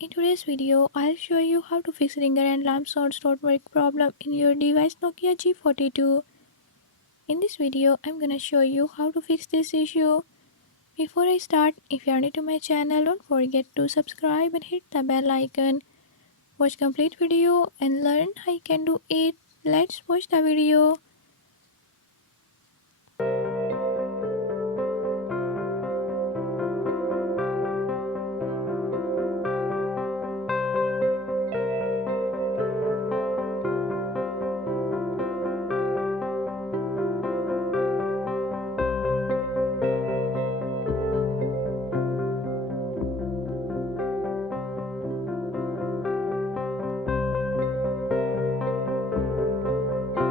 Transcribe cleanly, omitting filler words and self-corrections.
In today's video, I'll show you how to fix ringer and alarm sounds not work problem in your device Nokia G42. In this video, I'm gonna show you how to fix this issue. Before I start, if you are new to my channel, don't forget to subscribe and hit the bell icon. Watch complete video and learn how you can do it. Let's watch the video.